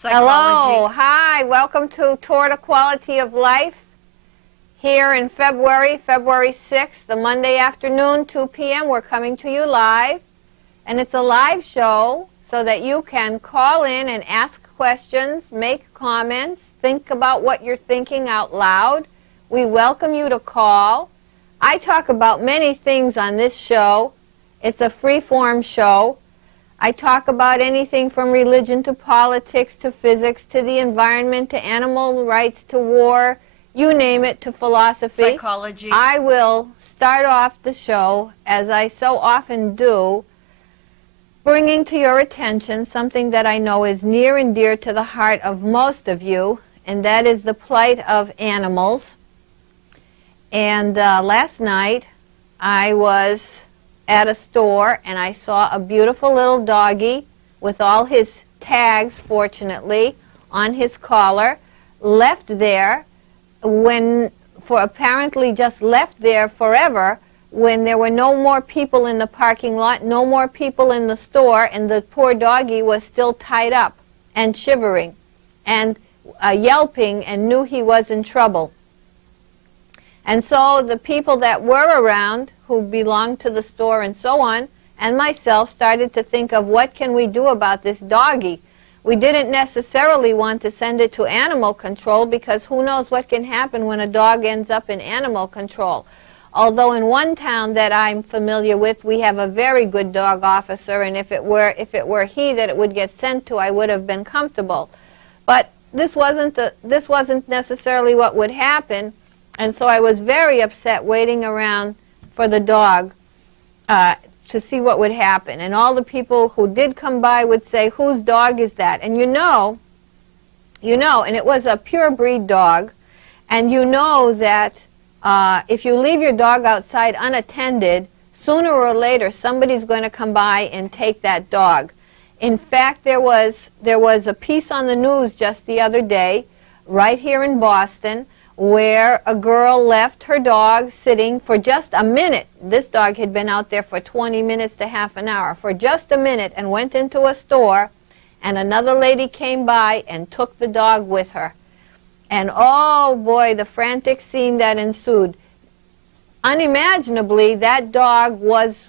Psychology. Hello, hi, welcome to Toward a Quality of Life here in February 6th, the Monday afternoon, 2 p.m. We're coming to you live, and it's a live show so that you can call in and ask questions, make comments, think about what you're thinking out loud. We welcome you to call. I talk about many things on this show. It's a free-form show. I talk about anything from religion to politics to physics to the environment to animal rights to war, you name it, to philosophy. Psychology. I will start off the show, as I so often do, bringing to your attention something that I know is near and dear to the heart of most of you, and that is the plight of animals. And last night I was at a store and I saw a beautiful little doggy with all his tags, fortunately, on his collar, left there apparently just left there forever when there were no more people in the parking lot, no more people in the store, and the poor doggy was still tied up and shivering and yelping and knew he was in trouble. And so the people that were around, who belonged to the store and so on, and myself started to think of what can we do about this doggy. We didn't necessarily want to send it to animal control because who knows what can happen when a dog ends up in animal control. Although in one town that I'm familiar with, we have a very good dog officer, and if it were he that it would get sent to, I would have been comfortable. But this wasn't necessarily what would happen. And so I was very upset waiting around for the dog to see what would happen. And all the people who did come by would say, whose dog is that? And you know, and it was a pure breed dog. And you know that if you leave your dog outside unattended, sooner or later somebody's going to come by and take that dog. In fact, there was a piece on the news just the other day, right here in Boston, where a girl left her dog sitting for just a minute. This dog had been out there for 20 minutes to half an hour, for just a minute, and went into a store, and another lady came by and took the dog with her. And oh boy, the frantic scene that ensued. Unimaginably, that dog was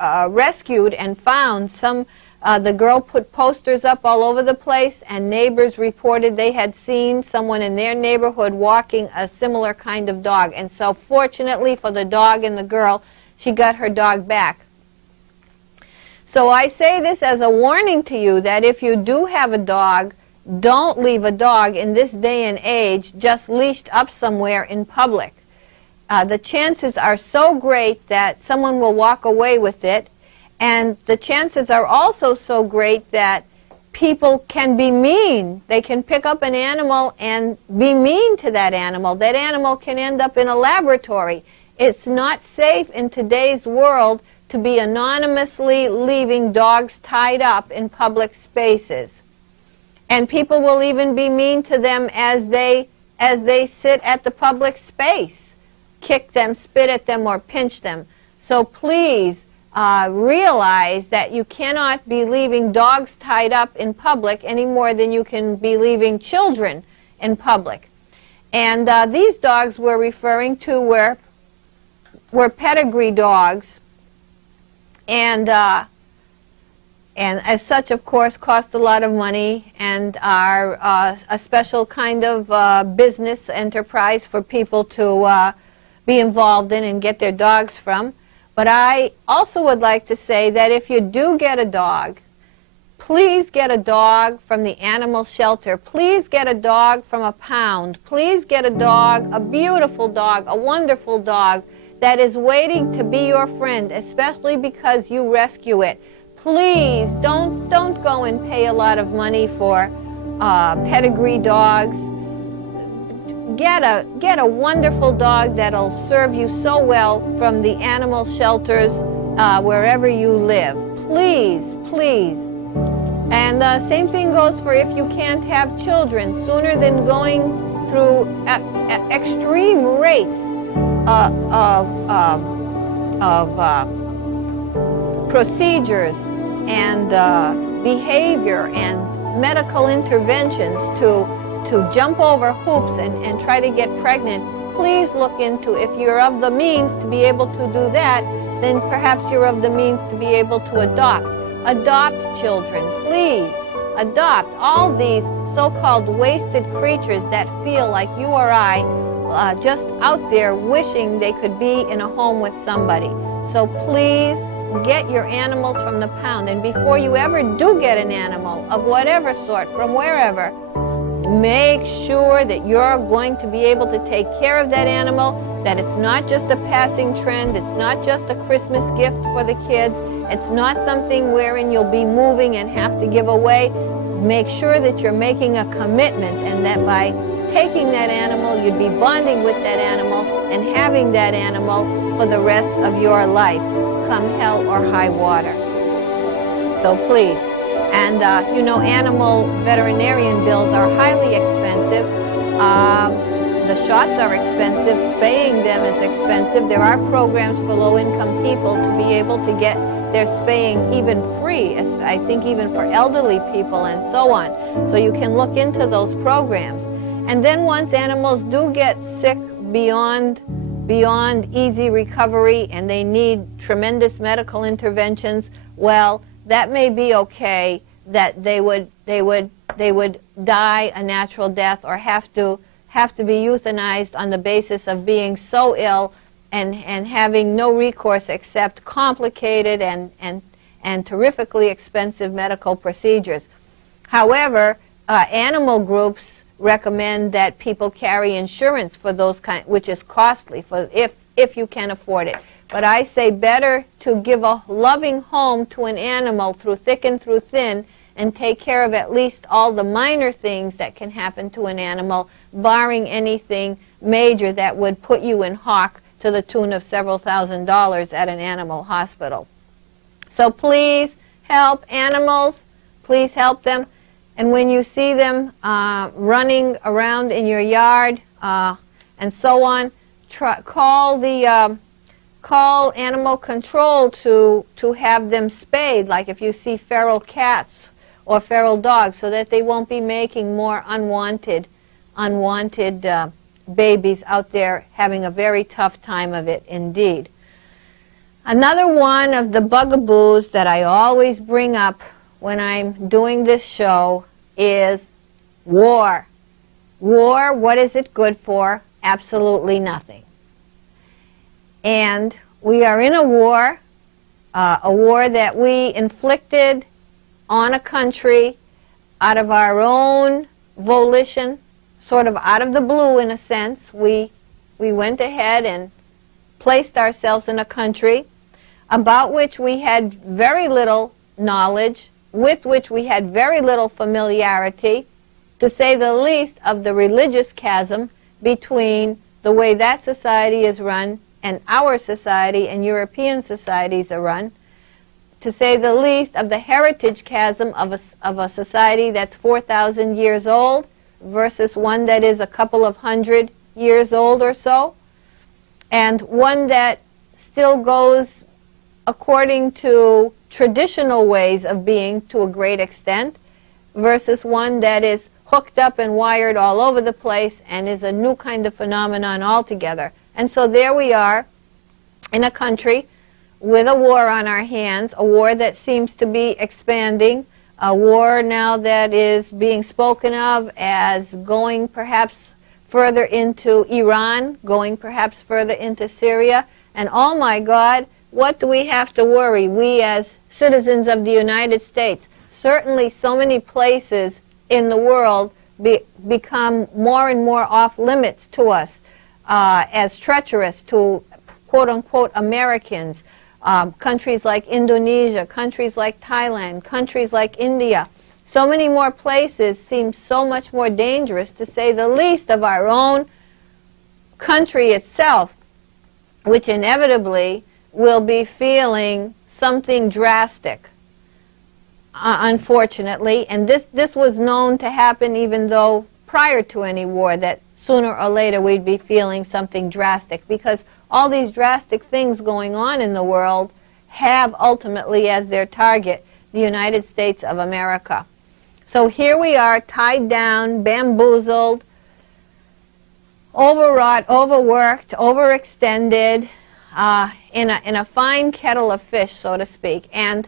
rescued and found. The girl put posters up all over the place, and neighbors reported they had seen someone in their neighborhood walking a similar kind of dog. And so fortunately for the dog and the girl, she got her dog back. So I say this as a warning to you that if you do have a dog, don't leave a dog in this day and age just leashed up somewhere in public. The chances are so great that someone will walk away with it. And the chances are also so great that people can be mean. They can pick up an animal and be mean to that animal. That animal can end up in a laboratory. It's not safe in today's world to be anonymously leaving dogs tied up in public spaces. And people will even be mean to them as they sit at the public space. Kick them, spit at them, or pinch them. So please, realize that you cannot be leaving dogs tied up in public any more than you can be leaving children in public. And these dogs we're referring to were pedigree dogs, and as such, of course, cost a lot of money and are a special kind of business enterprise for people to be involved in and get their dogs from. But I also would like to say that if you do get a dog, please get a dog from the animal shelter. Please get a dog from a pound. Please get a dog, a beautiful dog, a wonderful dog that is waiting to be your friend, especially because you rescue it. Please don't go and pay a lot of money for pedigree dogs. Get a wonderful dog that'll serve you so well from the animal shelters wherever you live. Please, please. And same thing goes for if you can't have children. Sooner than going through extreme rates of procedures and behavior and medical interventions to jump over hoops and try to get pregnant, please look into, if you're of the means to be able to do that, then perhaps you're of the means to be able to adopt. Adopt children, please. Adopt all these so-called wasted creatures that feel like you or I just out there wishing they could be in a home with somebody. So please get your animals from the pound. And before you ever do get an animal of whatever sort, from wherever, make sure that you're going to be able to take care of that animal, that it's not just a passing trend, it's not just a Christmas gift for the kids, it's not something wherein you'll be moving and have to give away. Make sure that you're making a commitment, and that by taking that animal, you'd be bonding with that animal and having that animal for the rest of your life, come hell or high water. So please. And, you know, animal veterinarian bills are highly expensive. The shots are expensive. Spaying them is expensive. There are programs for low-income people to be able to get their spaying even free, I think even for elderly people and so on. So you can look into those programs. And then once animals do get sick beyond easy recovery and they need tremendous medical interventions, well, that may be okay, that they would die a natural death or have to be euthanized on the basis of being so ill and having no recourse except complicated and terrifically expensive medical procedures. However, animal groups recommend that people carry insurance for those which is costly for if you can afford it. But I say better to give a loving home to an animal through thick and through thin and take care of at least all the minor things that can happen to an animal, barring anything major that would put you in hock to the tune of several $1,000s at an animal hospital. So please help animals. Please help them. And when you see them running around in your yard and so on, call animal control to have them spayed, like if you see feral cats or feral dogs, so that they won't be making more unwanted babies out there having a very tough time of it indeed. Another one of the bugaboos that I always bring up when I'm doing this show is war. War, what is it good for? Absolutely nothing. And we are in a war that we inflicted on a country out of our own volition, sort of out of the blue in a sense. We went ahead and placed ourselves in a country about which we had very little knowledge, with which we had very little familiarity, to say the least of the religious chasm between the way that society is run and our society and European societies are run, to say the least of the heritage chasm of a society that's 4,000 years old versus one that is a couple of hundred years old or so, and one that still goes according to traditional ways of being to a great extent, versus one that is hooked up and wired all over the place and is a new kind of phenomenon altogether. And so there we are in a country with a war on our hands, a war that seems to be expanding, a war now that is being spoken of as going perhaps further into Iran, going perhaps further into Syria, and oh my God, what do we have to worry, we as citizens of the United States? Certainly so many places in the world become more and more off limits to us as treacherous to quote-unquote Americans. Countries like Indonesia, countries like Thailand, countries like India. So many more places seem so much more dangerous, to say the least, of our own country itself, which inevitably will be feeling something drastic, unfortunately. And this was known to happen even though prior to any war, that sooner or later we'd be feeling something drastic, because all these drastic things going on in the world have ultimately as their target the United States of America. So here we are, tied down, bamboozled, overwrought, overworked, overextended, in a fine kettle of fish, so to speak. And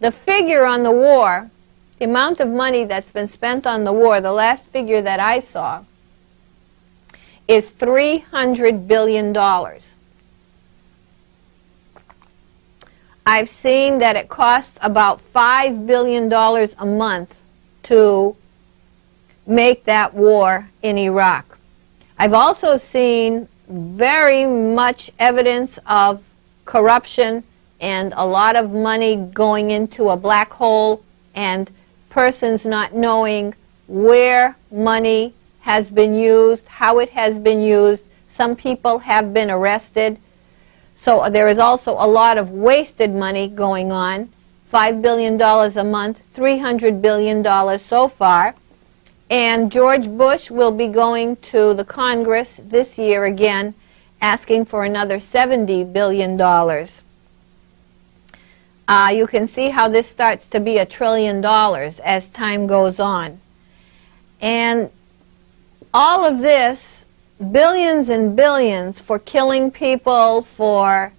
the figure on the war, the amount of money that's been spent on the war, the last figure that I saw, is $300 billion. I've seen that it costs about $5 billion a month to make that war in Iraq. I've also seen very much evidence of corruption and a lot of money going into a black hole and persons not knowing where money has been used, how it has been used. Some people have been arrested. So there is also a lot of wasted money going on. $5 billion a month, $300 billion so far. And George Bush will be going to the Congress this year again, asking for another $70 billion. You can see how this starts to be $1 trillion as time goes on. And all of this, billions and billions for killing people, for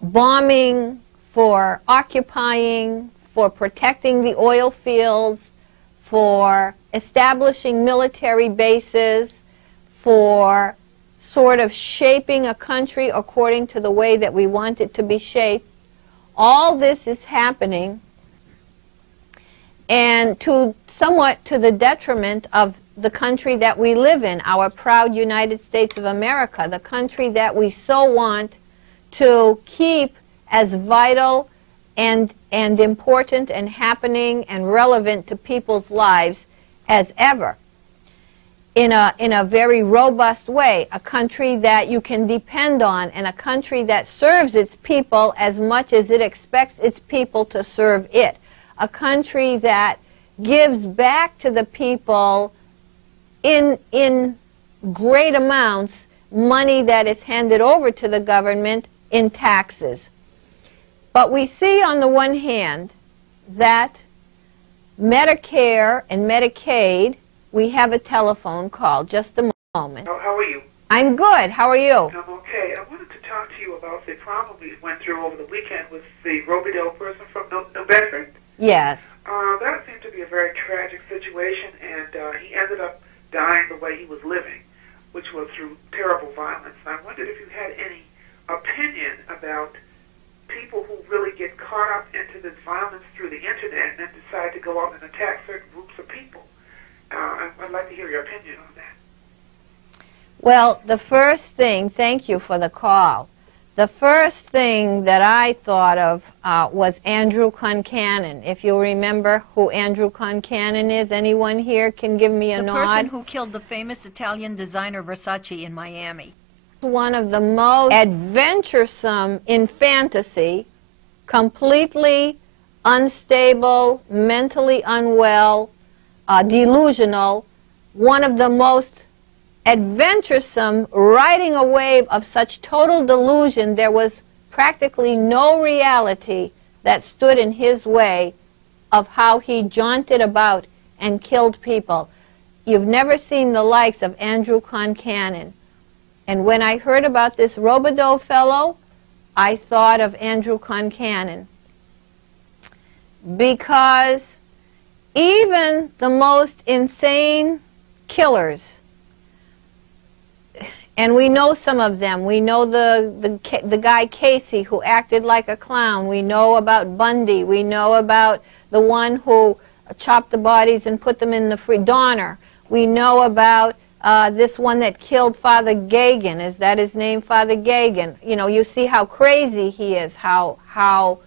bombing, for occupying, for protecting the oil fields, for establishing military bases, for sort of shaping a country according to the way that we want it to be shaped. All this is happening, and somewhat to the detriment of the country that we live in, our proud United States of America, the country that we so want to keep as vital and important and happening and relevant to people's lives as ever, in a very robust way, a country that you can depend on, and a country that serves its people as much as it expects its people to serve it, a country that gives back to the people in great amounts money that is handed over to the government in taxes. But we see on the one hand that Medicare and Medicaid, we have a telephone call. Just a moment. How are you? I'm good. How are you? I'm okay. I wanted to talk to you about the problem we went through over the weekend with the Robidoux person from New Bedford. Yes. That seemed to be a very tragic situation, and he ended up dying the way he was living, which was through terrible violence. And I wondered if you had any opinion about people who really get caught up into this violence through the internet and then decide to go out and attack certain groups of people. I'd like to hear your opinion on that. Well, the first thing, thank you for the call. The first thing that I thought of was Andrew Concannon. If you'll remember who Andrew Concannon is, anyone here can give me a nod? The person who killed the famous Italian designer Versace in Miami. One of the most adventuresome in fantasy, completely unstable, mentally unwell, delusional, one of the most adventuresome, riding a wave of such total delusion, there was practically no reality that stood in his way of how he jaunted about and killed people. You've never seen the likes of Andrew Concannon. And when I heard about this Robidoux fellow, I thought of Andrew Concannon. Because even the most insane killers, and we know some of them. We know the guy Casey who acted like a clown. We know about Bundy. We know about the one who chopped the bodies and put them in the Donner. We know about this one that killed Father Gagan. Is that his name, Father Gagan? You know, you see how crazy he is, how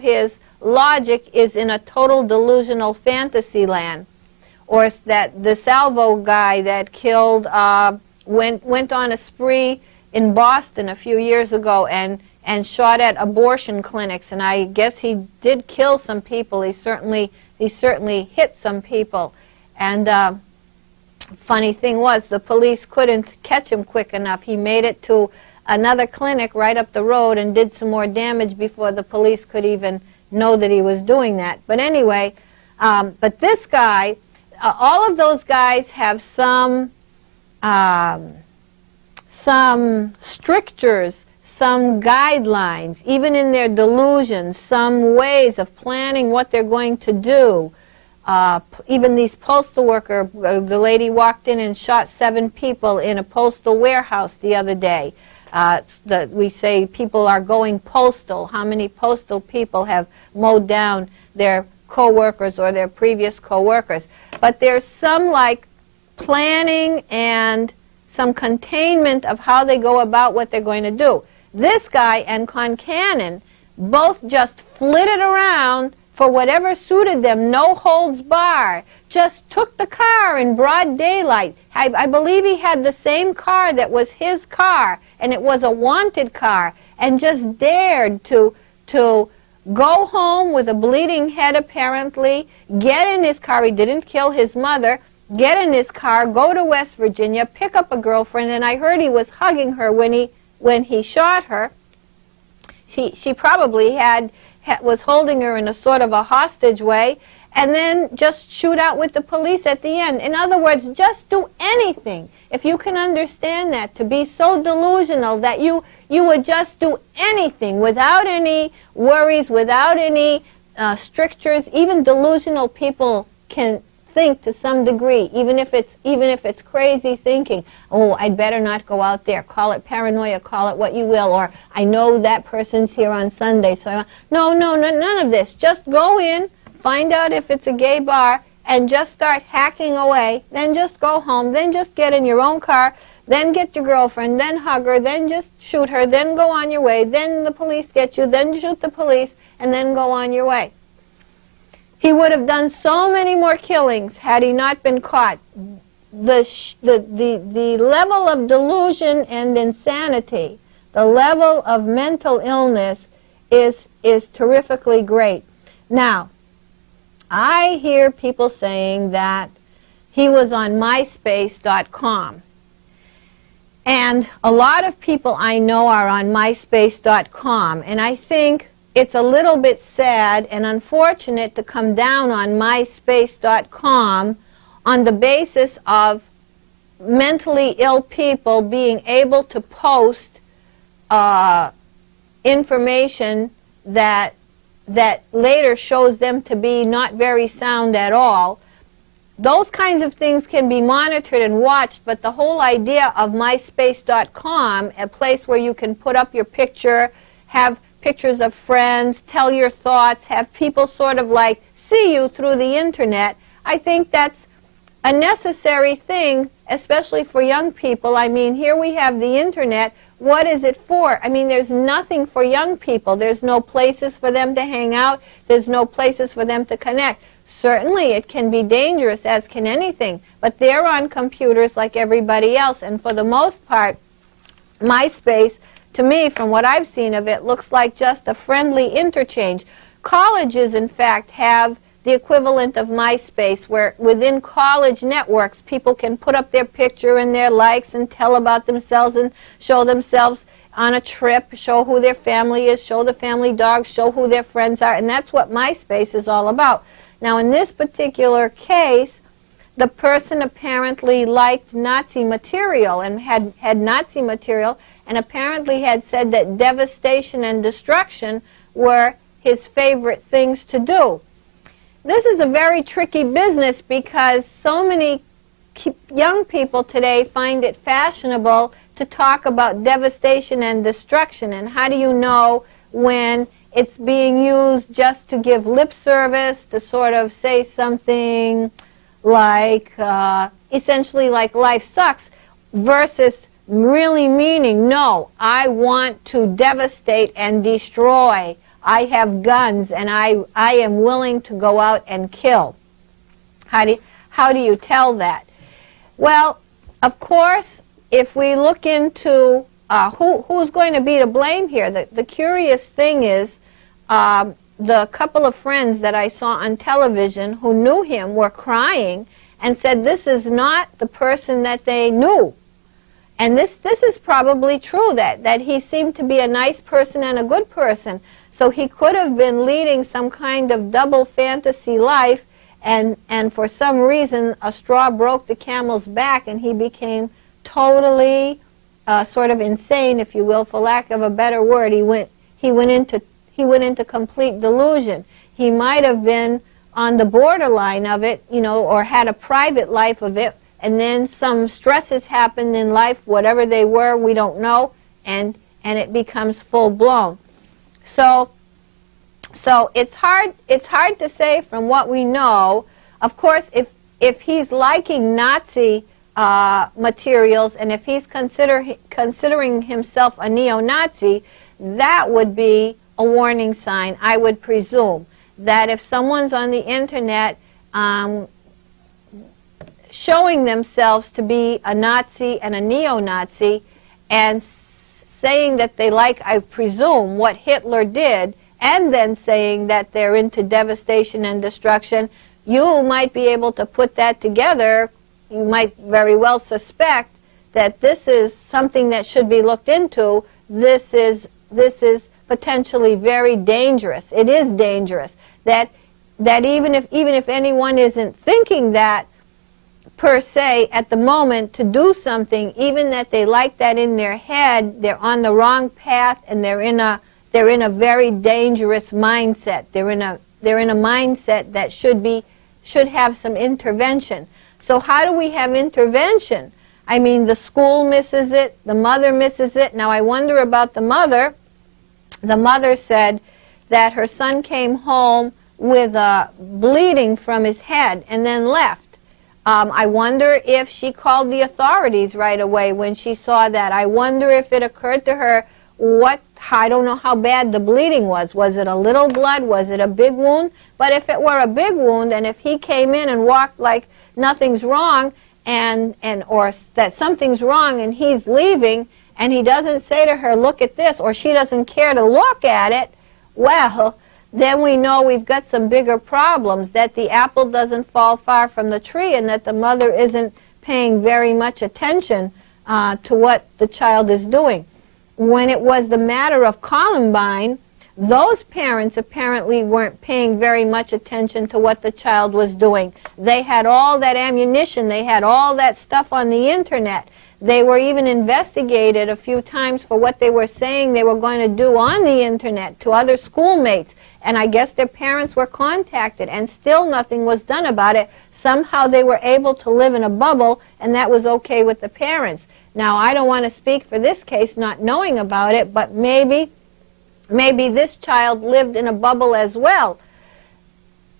his logic is in a total delusional fantasy land. Or that the Salvo guy that killed, went on a spree in Boston a few years ago and shot at abortion clinics, and I guess he did kill some people. He certainly hit some people. And funny thing was, the police couldn't catch him quick enough. He made it to another clinic right up the road and did some more damage before the police could even know that he was doing that. But anyway, but this guy, all of those guys have some strictures, some guidelines, even in their delusions, some ways of planning what they're going to do. Even these postal worker, the lady walked in and shot 7 people in a postal warehouse the other day. We say people are going postal. How many postal people have mowed down their co-workers or their previous co-workers? But there's some like planning and some containment of how they go about what they're going to do. This guy and Concannon both just flitted around for whatever suited them, no holds barred, just took the car in broad daylight. I believe he had the same car that was his car, and it was a wanted car, and just dared to go home with a bleeding head apparently, get in his car. He didn't kill his mother. Get in his car, go to West Virginia, pick up a girlfriend, and I heard he was hugging her when he shot her. She probably was holding her in a sort of a hostage way, and then just shoot out with the police at the end. In other words, just do anything. If you can understand that, to be so delusional that you would just do anything without any worries, without any strictures. Even delusional people can think to some degree, even if it's crazy thinking. Oh, I'd better not go out there. Call it paranoia, call it what you will, or I know that person's here on Sunday, so no, none of this. Just go in, find out if it's a gay bar, and just start hacking away. Then just go home. Then just get in your own car. Then get your girlfriend. Then hug her. Then just shoot her. Then go on your way. Then the police get you. Then shoot the police, and then go on your way. He would have done so many more killings had he not been caught. The level of delusion and insanity, the level of mental illness is terrifically great. Now, I hear people saying that he was on myspace.com. And a lot of people I know are on myspace.com, and I think it's a little bit sad and unfortunate to come down on myspace.com on the basis of mentally ill people being able to post information that later shows them to be not very sound at all. Those kinds of things can be monitored and watched, but the whole idea of myspace.com, a place where you can put up your picture, have pictures of friends, tell your thoughts, have people sort of like see you through the internet, I think that's a necessary thing, especially for young people. I mean, here we have the internet. What is it for? I mean, there's nothing for young people. There's no places for them to hang out. There's no places for them to connect. Certainly it can be dangerous, as can anything, but they're on computers like everybody else, and for the most part, MySpace, to me, from what I've seen of it, looks like just a friendly interchange. Colleges, in fact, have the equivalent of MySpace, where within college networks, people can put up their picture and their likes and tell about themselves and show themselves on a trip, show who their family is, show the family dogs, show who their friends are, and that's what MySpace is all about. Now, in this particular case, the person apparently liked Nazi material and had Nazi material, and apparently had said that devastation and destruction were his favorite things to do. This is a very tricky business because so many young people today find it fashionable to talk about devastation and destruction. And how do you know when it's being used just to give lip service, to sort of say something like, essentially like life sucks, versus really meaning, no, I want to devastate and destroy. I have guns and I am willing to go out and kill. How do you tell that? Well, of course, if we look into who's going to be to blame here, the curious thing is the couple of friends that I saw on television who knew him were crying and said this is not the person that they knew. And this is probably true, that he seemed to be a nice person and a good person. So he could have been leading some kind of double fantasy life, and for some reason a straw broke the camel's back and he became totally sort of insane, if you will, for lack of a better word. He went into complete delusion. He might have been on the borderline of it, you know, or had a private life of it, and then some stresses happened in life, whatever they were, we don't know, and it becomes full blown. So it's hard to say from what we know. Of course, if he's liking Nazi materials, and if he's considering himself a neo-Nazi, that would be a warning sign, I would presume, that if someone's on the internet showing themselves to be a Nazi and a neo-Nazi and saying that they like, I presume, what Hitler did, and then saying that they're into devastation and destruction, you might be able to put that together. You might very well suspect that this is something that should be looked into. This is potentially very dangerous. It is dangerous that even if anyone isn't thinking that per se at the moment to do something, even that they like that in their head, they're on the wrong path, and they're in a very dangerous mindset. They're in a mindset that should have some intervention. So how do we have intervention? I mean, the school misses it, the mother misses it. Now I wonder about the mother. The mother said that her son came home with bleeding from his head and then left. I wonder if she called the authorities right away when she saw that. I wonder if it occurred to her I don't know how bad the bleeding was. Was it a little blood? Was it a big wound? But if it were a big wound, and if he came in and walked like nothing's wrong, or that something's wrong and he's leaving, and he doesn't say to her, look at this, or she doesn't care to look at it, well, then we know we've got some bigger problems, that the apple doesn't fall far from the tree, and that the mother isn't paying very much attention to what the child is doing. When it was the matter of Columbine, those parents apparently weren't paying very much attention to what the child was doing. They had all that ammunition, they had all that stuff on the internet. They were even investigated a few times for what they were saying they were going to do on the internet to other schoolmates. And I guess their parents were contacted, and still nothing was done about it. Somehow they were able to live in a bubble, and that was okay with the parents. Now, I don't want to speak for this case not knowing about it, but maybe this child lived in a bubble as well,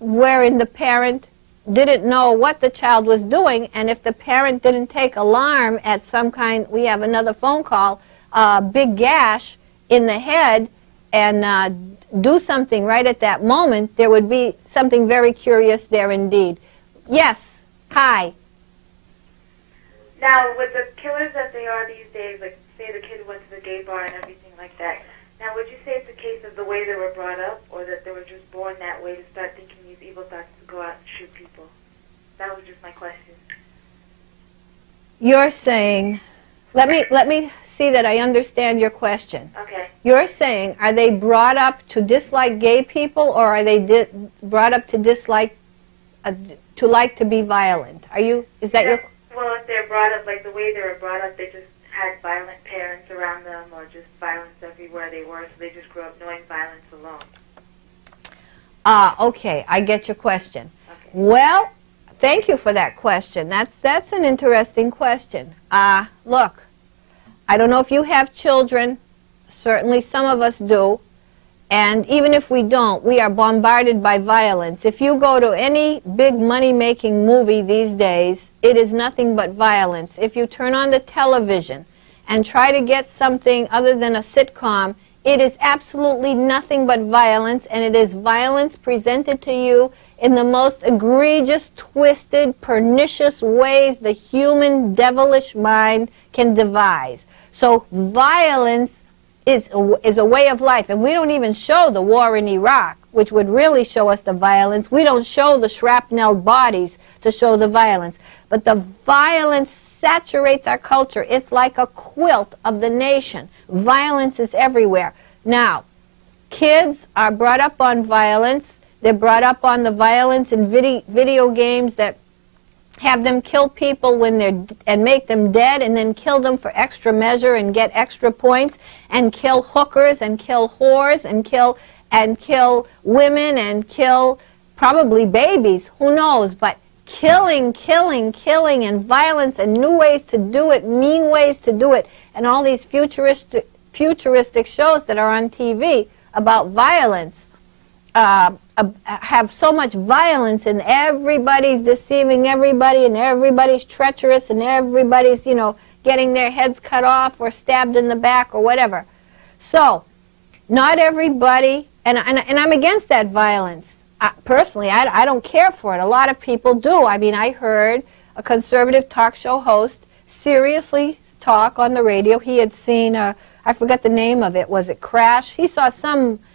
wherein the parent didn't know what the child was doing, and if the parent didn't take alarm at some kind, we have another phone call, big gash in the head, and do something right at that moment, there would be something very curious there indeed. Yes, hi. Now, with the killers that they are these days, like say the kid went to the gay bar and everything like that, now would you say it's a case of the way they were brought up, or that they were just born that way to start thinking these evil thoughts to go out and shoot people? That was just my question. You're saying, let me see that I understand your question. Okay. You're saying, are they brought up to dislike gay people, or are they brought up to dislike, to be violent? Is that your... Well, if they're brought up like the way they were brought up, they just had violent parents around them, or just violence everywhere they were, so they just grew up knowing violence alone. Okay, I get your question. Okay. Well, thank you for that question. That's an interesting question. Look, I don't know if you have children. Certainly some of us do. And even if we don't, we are bombarded by violence. If you go to any big money-making movie these days, it is nothing but violence. If you turn on the television and try to get something other than a sitcom, it is absolutely nothing but violence, and it is violence presented to you in the most egregious, twisted, pernicious ways the human devilish mind can devise. So violence is a way of life, and we don't even show the war in Iraq, which would really show us the violence. We don't show the shrapnel bodies to show the violence. But the violence saturates our culture. It's like a quilt of the nation. Violence is everywhere. Now, kids are brought up on violence. They're brought up on the violence in video games that have them kill people and make them dead, and then kill them for extra measure and get extra points, and kill hookers and kill whores and kill women and kill probably babies. Who knows? But killing, and violence, and new ways to do it, mean ways to do it, and all these futuristic shows that are on TV about violence have so much violence, and everybody's deceiving everybody, and everybody's treacherous, and everybody's, getting their heads cut off or stabbed in the back or whatever. So, not everybody, and I'm against that violence. Personally, I don't care for it. A lot of people do. I mean, I heard a conservative talk show host seriously talk on the radio. He had seen, I forgot the name of it. Was it Crash? He saw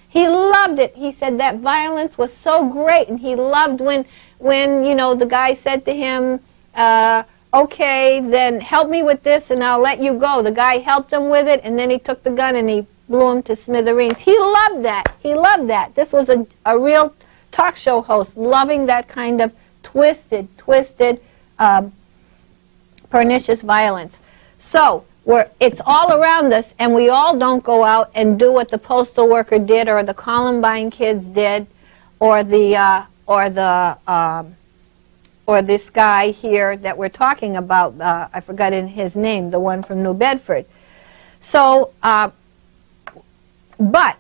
he loved it. He said that violence was so great, and he loved when the guy said to him, okay, then help me with this and I'll let you go. The guy helped him with it, and then he took the gun and he blew him to smithereens. He loved that. He loved that. This was a real talk show host, loving that kind of twisted, pernicious violence. So it's all around us, and we all don't go out and do what the postal worker did, or the Columbine kids did, or this guy here that we're talking about. I forgot his name, the one from New Bedford. So, but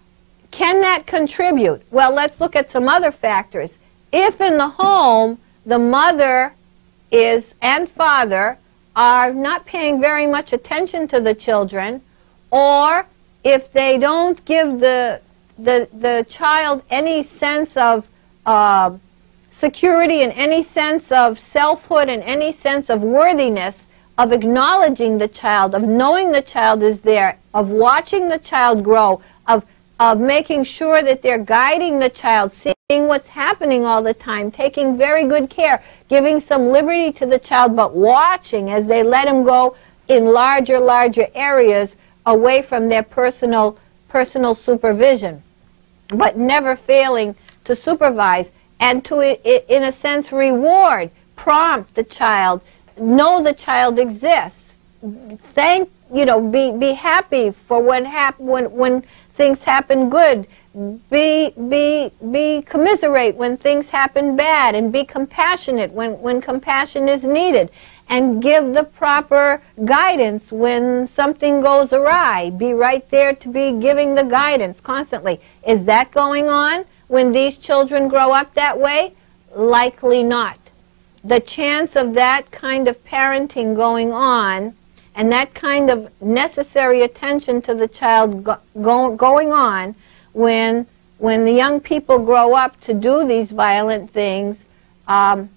can that contribute? Well, let's look at some other factors. If in the home the mother and father are not paying very much attention to the children, or if they don't give the child any sense of security and any sense of selfhood and any sense of worthiness, of acknowledging the child, of knowing the child is there, of watching the child grow, of making sure that they're guiding the child, seeing what's happening all the time, taking very good care, giving some liberty to the child, but watching as they let him go in larger areas away from their personal supervision, but never failing to supervise and to, in a sense, reward, prompt the child, know the child exists, be happy for when things happen good, be commiserate when things happen bad, and be compassionate when compassion is needed, and give the proper guidance when something goes awry. Be right there to be giving the guidance constantly. Is that going on when these children grow up that way? Likely not. The chance of that kind of parenting going on and that kind of necessary attention to the child going on when the young people grow up to do these violent things, that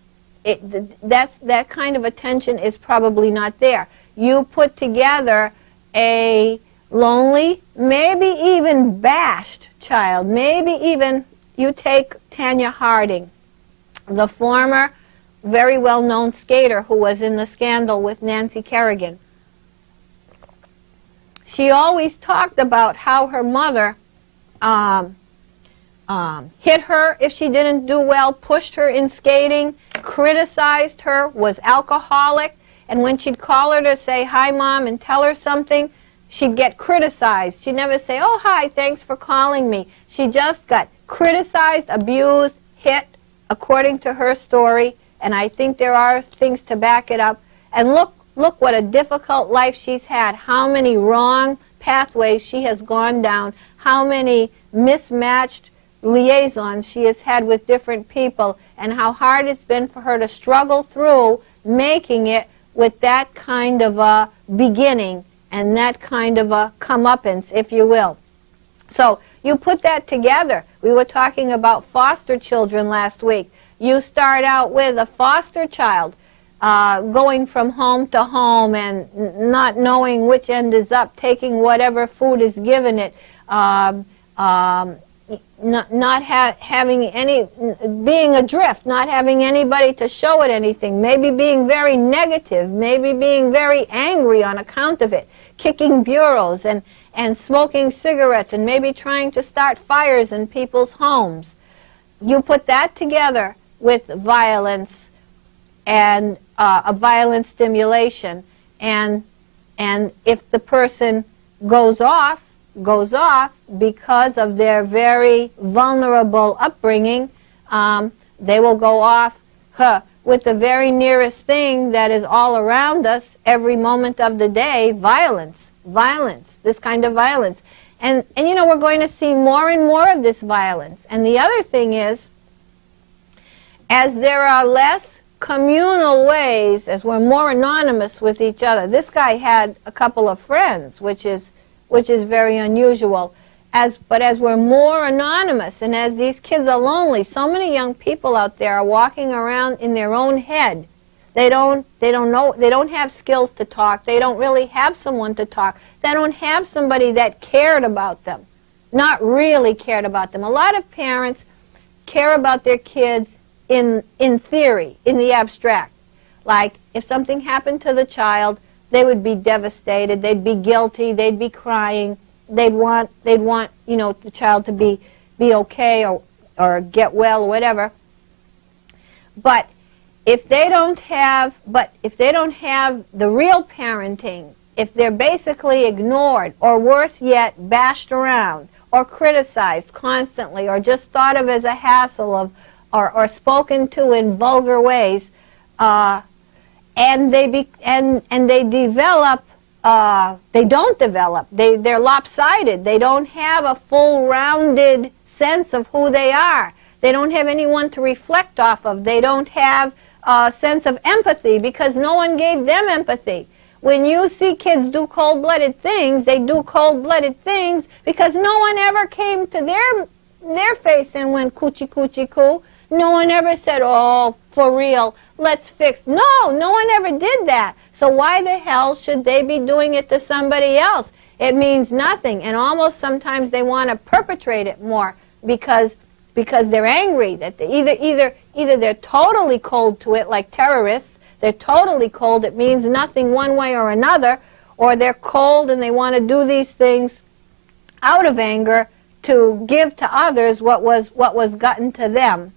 kind of attention is probably not there. You put together a lonely, maybe even bashed child, maybe even you take Tanya Harding, the former very well-known skater who was in the scandal with Nancy Kerrigan. She always talked about how her mother hit her if she didn't do well, pushed her in skating, criticized her, was alcoholic, and when she'd call her to say, "Hi, Mom," and tell her something, she'd get criticized. She'd never say, "Oh, hi, thanks for calling me." She just got criticized, abused, hit, according to her story, and I think there are things to back it up. And look what a difficult life she's had, how many wrong pathways she has gone down, how many mismatched liaisons she has had with different people, and how hard it's been for her to struggle through making it with that kind of a beginning and that kind of a comeuppance, if you will. So you put that together. We were talking about foster children last week. You start out with a foster child going from home to home and not knowing which end is up, taking whatever food is given it, having any, being adrift, not having anybody to show it anything, maybe being very negative, maybe being very angry on account of it, kicking bureaus and smoking cigarettes and maybe trying to start fires in people's homes. You put that together with violence and a violent stimulation, and if the person goes off because of their very vulnerable upbringing, they will go off with the very nearest thing that is all around us every moment of the day, violence, this kind of violence. And you know, we're going to see more and more of this violence. And the other thing is, as there are less communal ways, as we're more anonymous with each other. This guy had a couple of friends, which is very unusual. But as we're more anonymous, and as these kids are lonely, so many young people out there are walking around in their own head. They don't have skills to talk. They don't really have someone to talk. They don't have somebody that cared about them, not really cared about them. A lot of parents care about their kids in theory, in the abstract. Like, if something happened to the child, they would be devastated, they'd be guilty, they'd be crying, they'd want you know, the child to be okay or get well or whatever. But if they don't have the real parenting, if they're basically ignored, or worse yet, bashed around or criticized constantly, or just thought of as a hassle, or spoken to in vulgar ways, and they develop, they're lopsided. They don't have a full rounded sense of who they are. They don't have anyone to reflect off of. They don't have a sense of empathy because no one gave them empathy. When you see kids do cold-blooded things, they do cold-blooded things because no one ever came to their face and went coochie coochie coo. No one ever said, oh, for real, let's fix. No one ever did that. So why the hell should they be doing it to somebody else? It means nothing. And almost sometimes they want to perpetrate it more because they're angry that they either they're totally cold to it, like terrorists. They're totally cold. It means nothing one way or another. Or they're cold and they want to do these things out of anger to give to others what was gotten to them,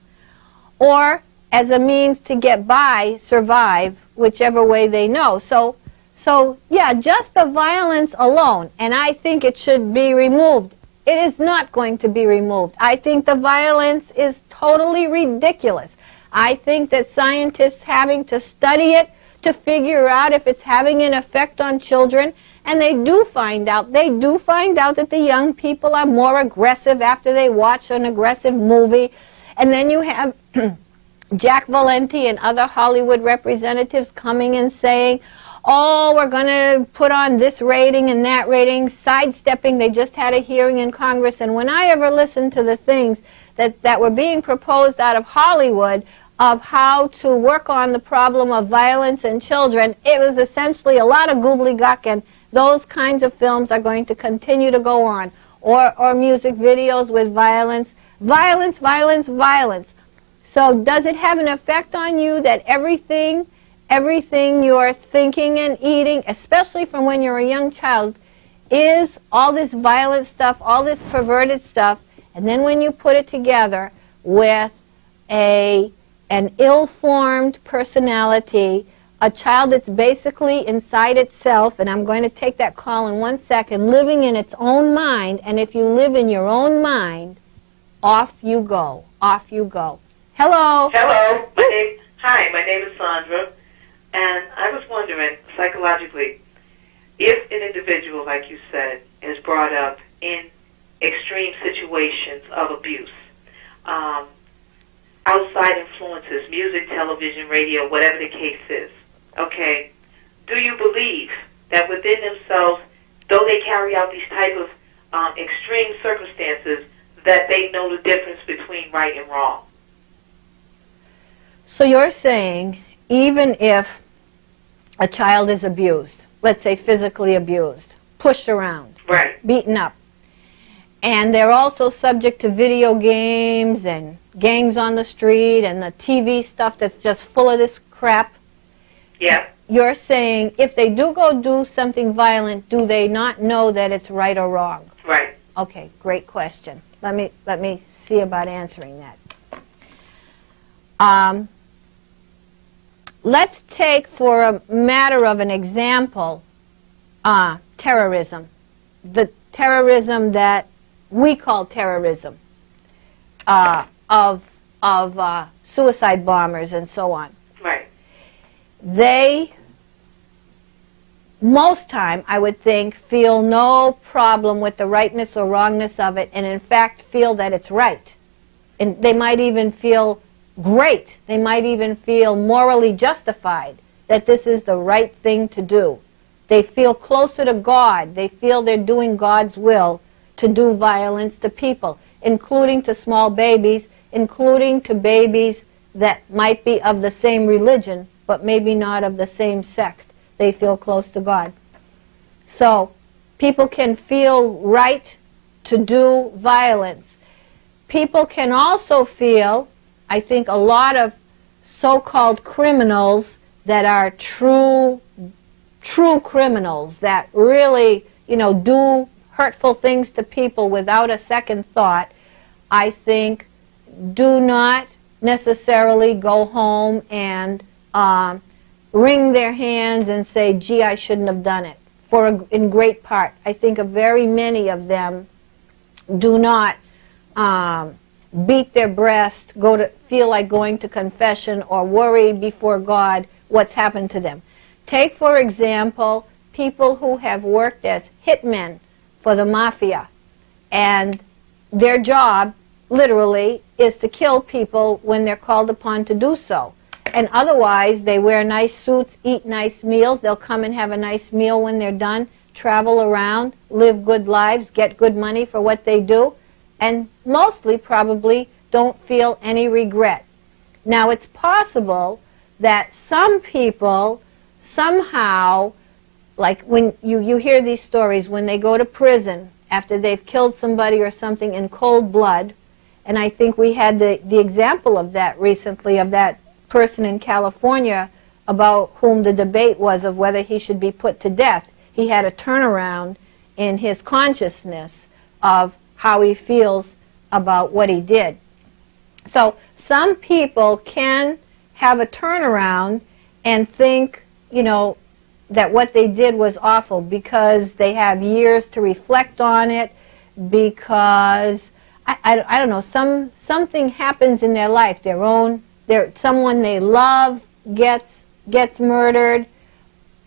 or as a means to get by, survive, whichever way they know. So yeah, just the violence alone, and I think it should be removed. It is not going to be removed. I think the violence is totally ridiculous. I think that scientists having to study it to figure out if it's having an effect on children, and they do find out that the young people are more aggressive after they watch an aggressive movie. And then you have Jack Valenti and other Hollywood representatives coming and saying, oh, we're going to put on this rating and that rating, sidestepping. They just had a hearing in Congress. And when I ever listened to the things that were being proposed out of Hollywood of how to work on the problem of violence in children, it was essentially a lot of gobbledygook, and those kinds of films are going to continue to go on. Or music videos with violence. Violence, violence, violence. So does it have an effect on you that everything you're thinking and eating, especially from when you're a young child, is all this violent stuff, all this perverted stuff, and then when you put it together with an ill-formed personality, a child that's basically inside itself, and I'm going to take that call in 1 second, living in its own mind, and if you live in your own mind, off you go, off you go. Hello. Hello. Hi, my name is Sandra, and I was wondering, psychologically, if an individual, like you said, is brought up in extreme situations of abuse, outside influences, music, television, radio, whatever the case is, okay, do you believe that within themselves, though they carry out these type of extreme circumstances, that they know the difference between right and wrong? So you're saying even if a child is abused, let's say physically abused, pushed around, right, beaten up, And they're also subject to video games and gangs on the street and the TV stuff that's just full of this crap. Yeah. You're saying if they do go do something violent, do they not know that it's right or wrong? Right. Okay, great question. Let me see about answering that. Let's take, for a matter of an example, terrorism. The terrorism that we call terrorism, of suicide bombers and so on. Right. They, most time, I would think, feel no problem with the rightness or wrongness of it, and in fact feel that it's right. And they might even feel great. They might even feel morally justified that this is the right thing to do. They feel closer to God. They feel they're doing God's will to do violence to people, including to small babies, including to babies that might be of the same religion, but maybe not of the same sect. They feel close to God. So people can feel right to do violence. People can also feel, I think a lot of so-called criminals that are true criminals that really, do hurtful things to people without a second thought, I think do not necessarily go home and wring their hands and say, gee, I shouldn't have done it. In great part, I think very many of them do not beat their breast, feel like going to confession, or worry before God what's happened to them. Take, for example, people who have worked as hitmen for the mafia, and their job, literally, is to kill people when they're called upon to do so. And otherwise, they wear nice suits, eat nice meals, they'll come and have a nice meal when they're done, travel around, live good lives, get good money for what they do, and mostly probably don't feel any regret. Now, it's possible that some people somehow, like when you hear these stories, when they go to prison after they've killed somebody or something in cold blood, and I think we had the example of that recently, of that person in California about whom the debate was of whether he should be put to death. He had a turnaround in his consciousness of how he feels about what he did. So some people can have a turnaround and think, that what they did was awful because they have years to reflect on it, because I don't know, something happens in their life, someone they love gets murdered.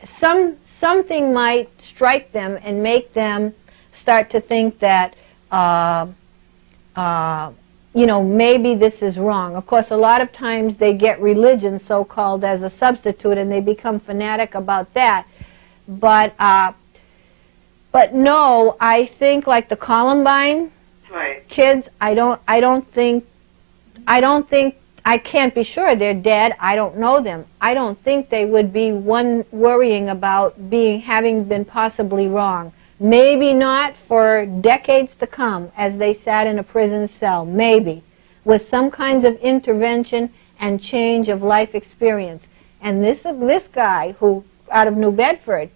Something might strike them and make them start to think that maybe this is wrong. Of course, a lot of times they get religion, so-called, as a substitute, and they become fanatic about that. But no, I think like the Columbine kids, I can't be sure they're dead. I don't know them. I don't think they would be one worrying about having been possibly wrong. Maybe not for decades to come as they sat in a prison cell, maybe, with some kinds of intervention and change of life experience. And this guy who, out of New Bedford,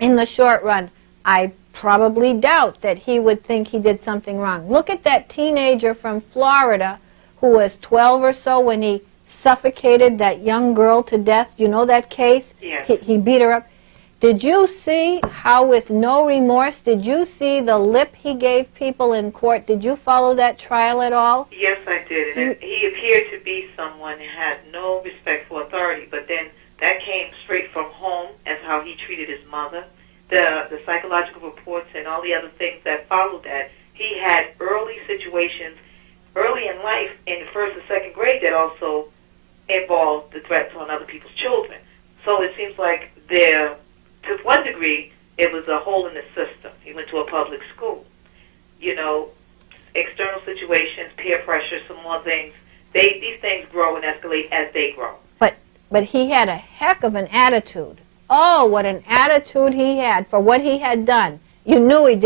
in the short run, I probably doubt that he would think he did something wrong. Look at that teenager from Florida who was 12 or so when he suffocated that young girl to death. You know that case? Yes. He beat her up. Did you see how, with no remorse, did you see the lip he gave people in court? Did you follow that trial at all? Yes, I did. And he appeared to be someone who had no respect for authority, but then that came straight from home as how he treated his mother. The psychological reports and all the other things that followed that. He had early situations, early in life, in the first and second grade, that also involved the threats on other people's children. So it seems like to one degree, it was a hole in the system. He went to a public school. External situations, peer pressure, some more things. These things grow and escalate as they grow. But he had a heck of an attitude. Oh, what an attitude he had for what he had done. You knew he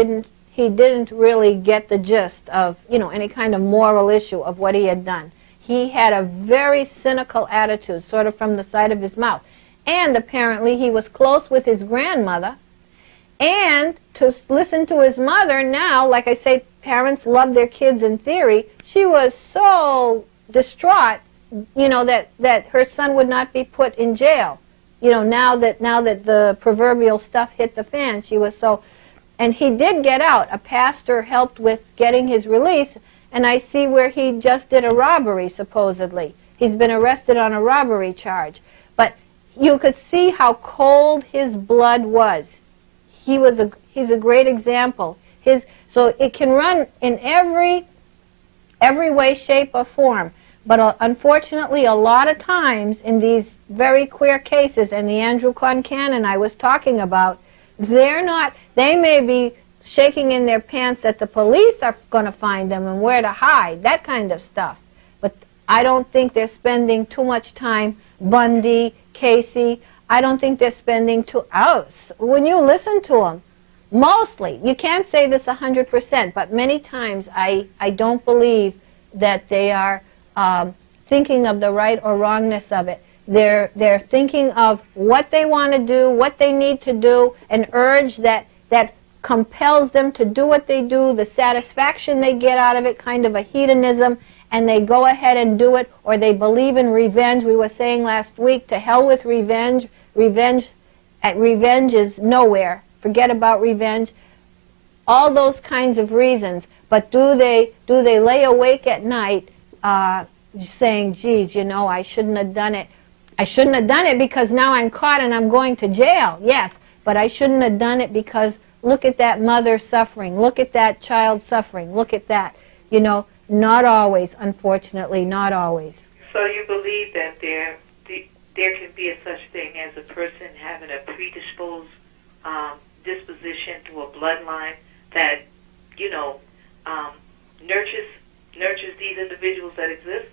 he didn't really get the gist of, you know, any kind of moral issue of what he had done. He had a very cynical attitude, sort of from the side of his mouth. And apparently he was close with his grandmother. And to listen to his mother now, like I say, parents love their kids in theory. She was so distraught, you know, that her son would not be put in jail. You know, now that the proverbial stuff hit the fan, she was so... And he did get out. A pastor helped with getting his release, and I see where he just did a robbery, supposedly. He's been arrested on a robbery charge. But you could see how cold his blood was. He's a great example. So it can run in every way, shape, or form. But unfortunately, a lot of times in these very queer cases, and the Andrew Concanon I was talking about, they may be shaking in their pants that the police are going to find them and where to hide, that kind of stuff. But I don't think they're spending too much time, Bundy, Casey, I don't think they're spending 2 hours. When you listen to them, mostly, you can't say this 100%, but many times I don't believe that they are thinking of the right or wrongness of it. They're thinking of what they want to do, what they need to do, an urge that compels them to do what they do, the satisfaction they get out of it, kind of a hedonism, and they go ahead and do it, or they believe in revenge. We were saying last week, to hell with revenge. Revenge is nowhere. Forget about revenge. All those kinds of reasons. But do they lay awake at night saying, geez, you know, I shouldn't have done it. I shouldn't have done it because now I'm caught and I'm going to jail. Yes, but I shouldn't have done it because look at that mother suffering. Look at that child suffering. Look at that. You know, not always, unfortunately, not always. So you believe that there can be a such thing as a person having a predisposed disposition to a bloodline that, you know, nurtures these individuals that exist?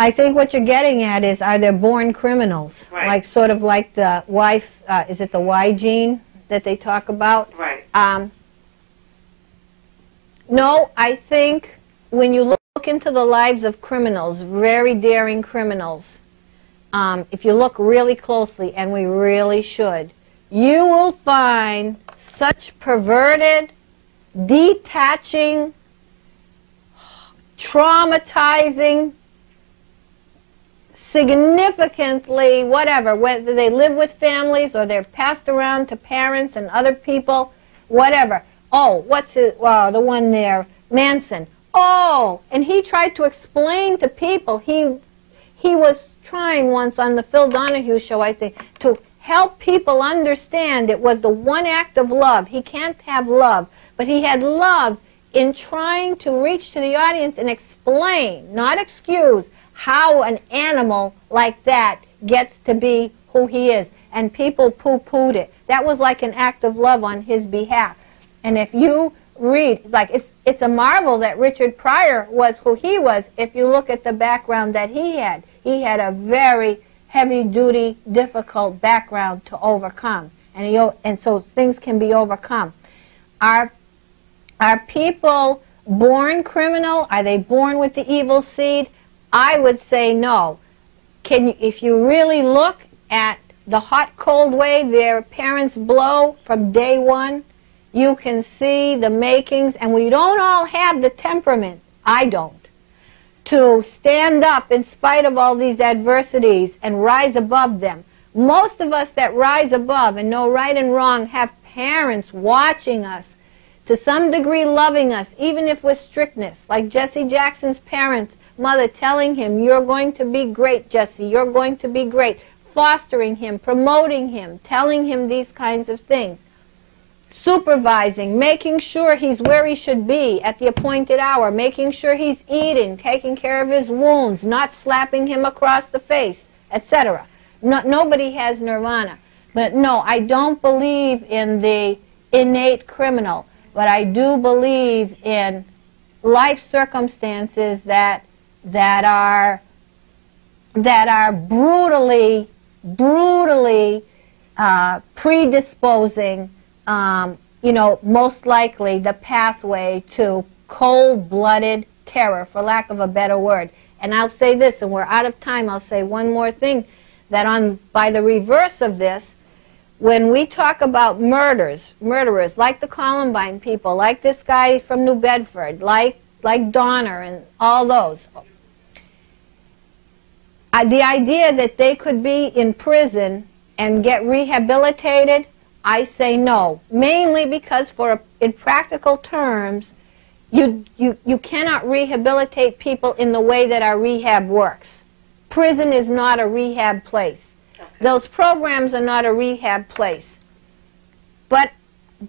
I think what you're getting at is, are there born criminals? Right. Like sort of like the wife, is it the Y gene that they talk about? Right. No, I think when you look into the lives of criminals, very daring criminals, if you look really closely, and we really should, you will find such perverted, detaching, traumatizing, significantly, whatever, whether they live with families or they're passed around to parents and other people, whatever. Oh, what's it, the one there, Manson. Oh, and he tried to explain to people, he was trying once on the Phil Donahue show, I think, to help people understand it was the one act of love. He can't have love, but he had love in trying to reach to the audience and explain, not excuse, how an animal like that gets to be who he is. And people poo-pooed it. That was like an act of love on his behalf. And if you read, like, it's a marvel that Richard Pryor was who he was if you look at the background that he had. He had a very heavy-duty, difficult background to overcome. And so things can be overcome. Are people born criminal? Are they born with the evil seed? I would say no. If you really look at the hot, cold way their parents blow from day one, you can see the makings, and we don't all have the temperament, I don't, to stand up in spite of all these adversities and rise above them. Most of us that rise above and know right and wrong have parents watching us, to some degree loving us, even if with strictness, like Jesse Jackson's parents, mother telling him, you're going to be great, Jesse, you're going to be great, fostering him, promoting him, telling him these kinds of things, supervising, making sure he's where he should be at the appointed hour, making sure he's eating, taking care of his wounds, not slapping him across the face, etc. Nobody has nirvana. But no, I don't believe in the innate criminal, but I do believe in life circumstances that are brutally predisposing you know, most likely the pathway to cold-blooded terror, for lack of a better word. And I'll say this, and we're out of time, I'll say one more thing, that by the reverse of this, when we talk about murderers, like the Columbine people, like this guy from New Bedford, like Donner and all those, the idea that they could be in prison and get rehabilitated, I say no. Mainly because in practical terms, you cannot rehabilitate people in the way that our rehab works. Prison is not a rehab place. Those programs are not a rehab place. But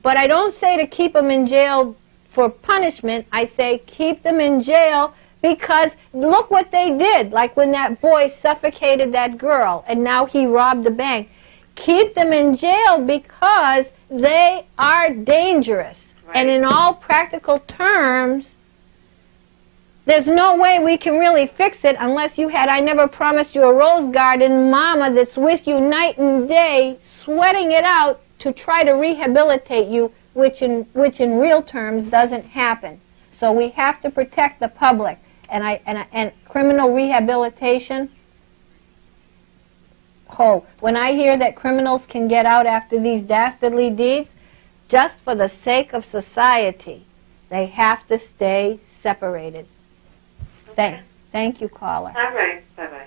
I don't say to keep them in jail for punishment. I say keep them in jail because look what they did. Like when that boy suffocated that girl and now he robbed the bank. Keep them in jail because they are dangerous. Right. And in all practical terms, there's no way we can really fix it unless you had I Never Promised You a Rose Garden mama that's with you night and day, sweating it out to try to rehabilitate you, which in real terms doesn't happen. So we have to protect the public. And criminal rehabilitation, when I hear that criminals can get out after these dastardly deeds, just for the sake of society, they have to stay separated. Okay. Thank you, caller. All right. Bye-bye.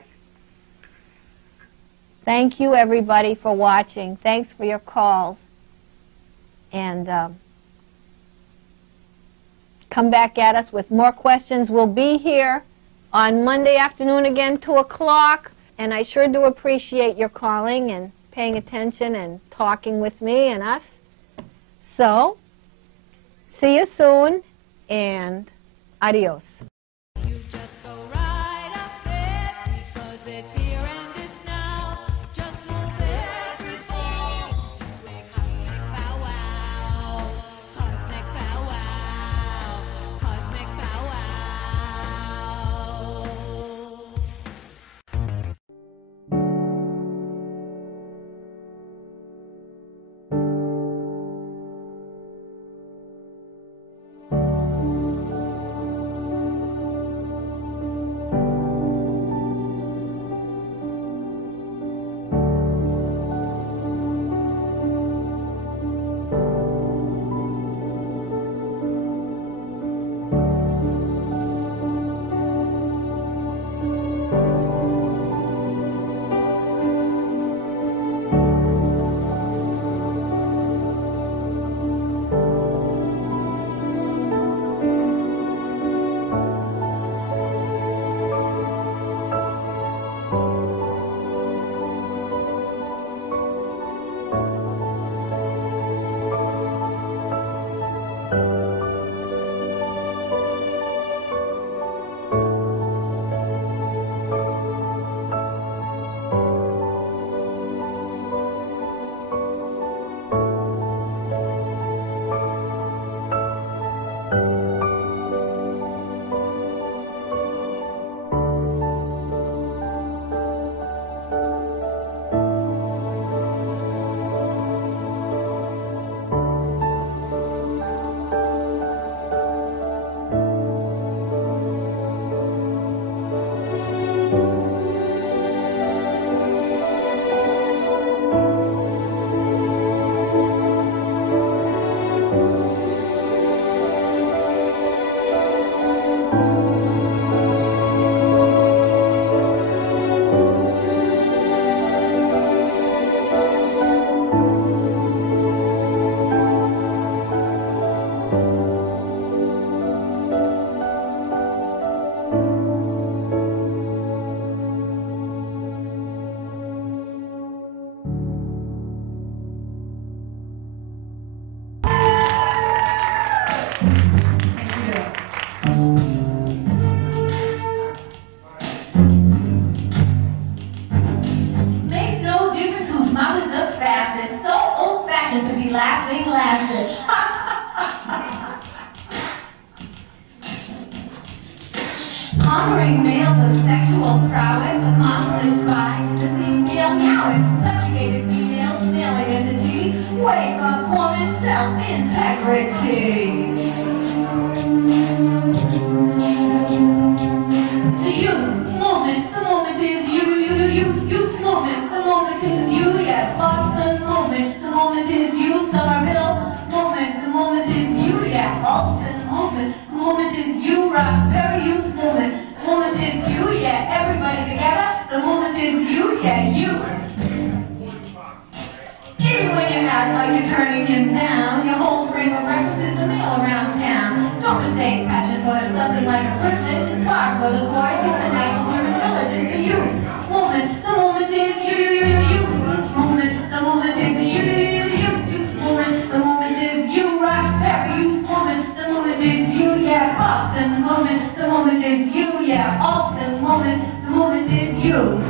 Thank you, everybody, for watching. Thanks for your calls. And come back at us with more questions. We'll be here on Monday afternoon again, 2 o'clock. And I sure do appreciate your calling and paying attention and talking with me and us. So, see you soon, and adios. Conquering males of sexual prowess accomplished by the female meowing, subjugated female's male identity. Wake up, woman, self-integrity. The youth movement, the moment is you, youth movement, the moment is you, yeah, Boston movement, the moment is you, Somerville movement, the moment is you, yeah, Boston movement, the moment is you, Roxbury youth movement, the moment is you, yeah, everybody together, the moment is you, yeah, you. Even when you act like you're turning him down, your whole frame of reference is the male around town. Don't mistake passion for something like a privilege. It's far for the course, it's a natural human intelligence to you. Movement, the moment is you, youth movement, the moment is you, youth movement, the moment is you, Roxbury youth movement, the moment is you, yeah, Boston movement, the moment is you, yeah, Austin movement, the moment is you.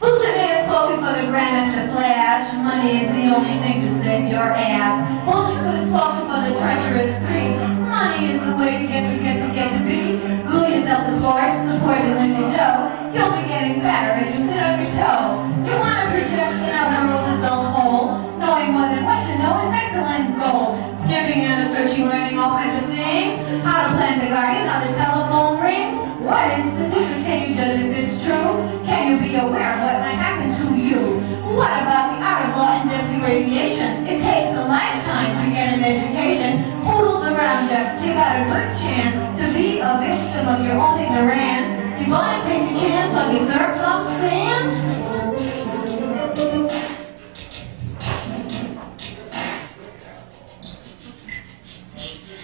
Bullshit may have spoken for the grandmaster flash. Money is the only thing to save your ass. Bullshit could have spoken for the treacherous street. Money is the way to get to be. Glue yourself to sports, support the as you know. You'll be getting better as you sit on your toe. You want to project in our world as a whole. Knowing more than what you know is excellent goal. Sniffing and searching, learning all kinds of things. How to plant a garden, how the telephone rings. What is statistics? Can you judge if it's true? Can you be aware of what might happen to you? What about the art of law and deadly radiation? It takes a lifetime to get an education. Poodles around you, you got a good chance to be a victim of your own ignorance. You gonna take a chance on your circumstance?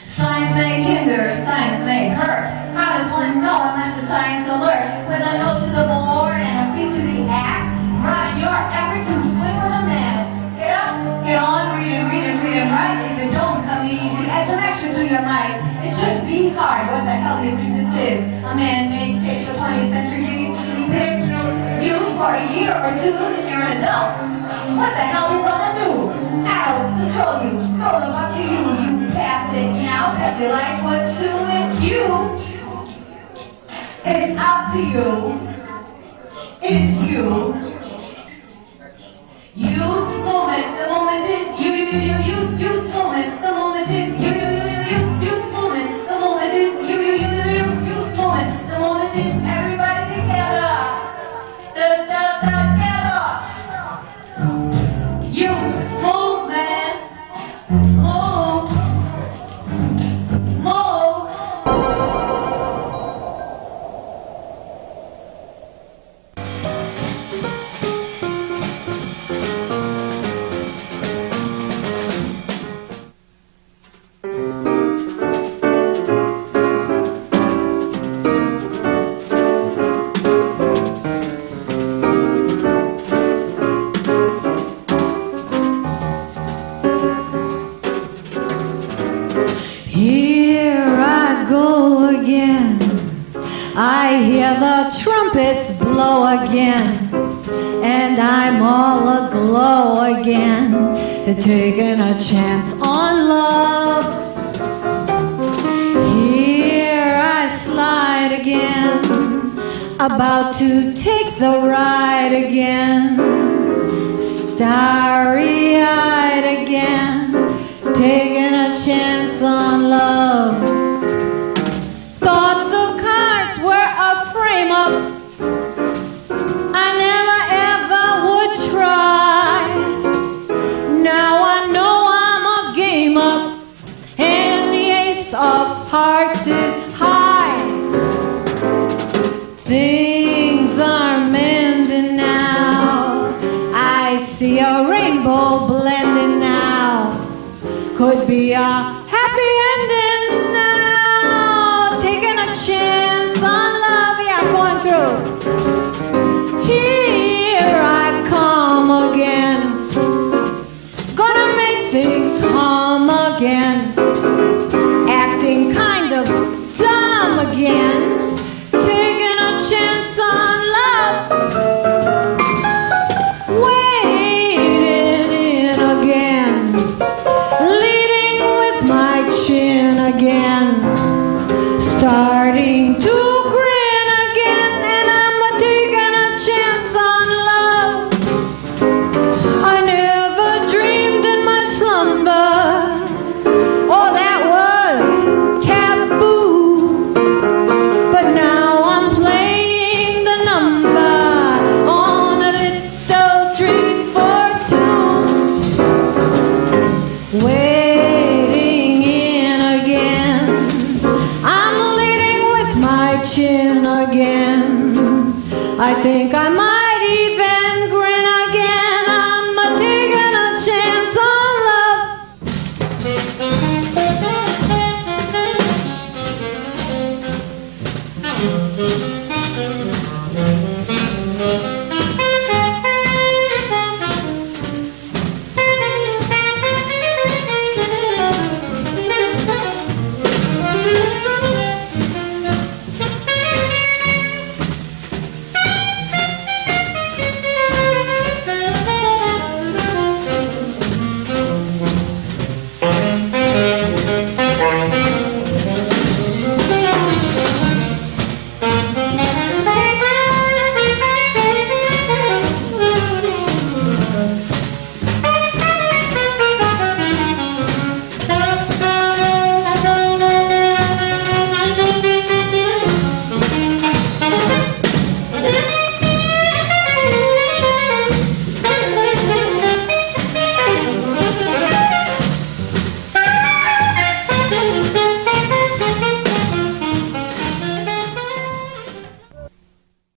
Science may hinder, science may hurt. How does one know unless the science alert? With a nose to the board and a feet to the axe, right in your effort to swing with a mask. Get up, get on, read and write. If it don't come easy, add some extra to your might. It shouldn't be hard. What the hell do you think this is? A man-made case for 20th century depicts you for a year or two, then you're an adult. What the hell you gonna do? Adults control you, throw them up to you. Pass it now, pass your life, what to, it's you. It's up to you. It's you. Youth movement, the moment is you, youth movement, the moment is you, youth movement, the moment is you, youth movement, the moment is everybody together. Together. Youth movement. Move. Here I go again. I hear the trumpets blow again, and I'm all aglow again, taking a chance on love. Here I slide again, about to take the ride again, starry-eyed again, taking a chance on love. Thought the cards were a frame-up, I never ever would try. Now I know I'm a game-up, and the ace of hearts is high. Things are mending now, I see a rainbow blending now. Could be a happy ending now. Taking a chance on love, yeah, going through. Here I come again, gonna make things hum again, acting kind of dumb again, taking a chance on love, wading in again, leading with my chin again, starting to grin again, and I'm taking a chance on love. wading in again. I'm leading with my chin again. I think I might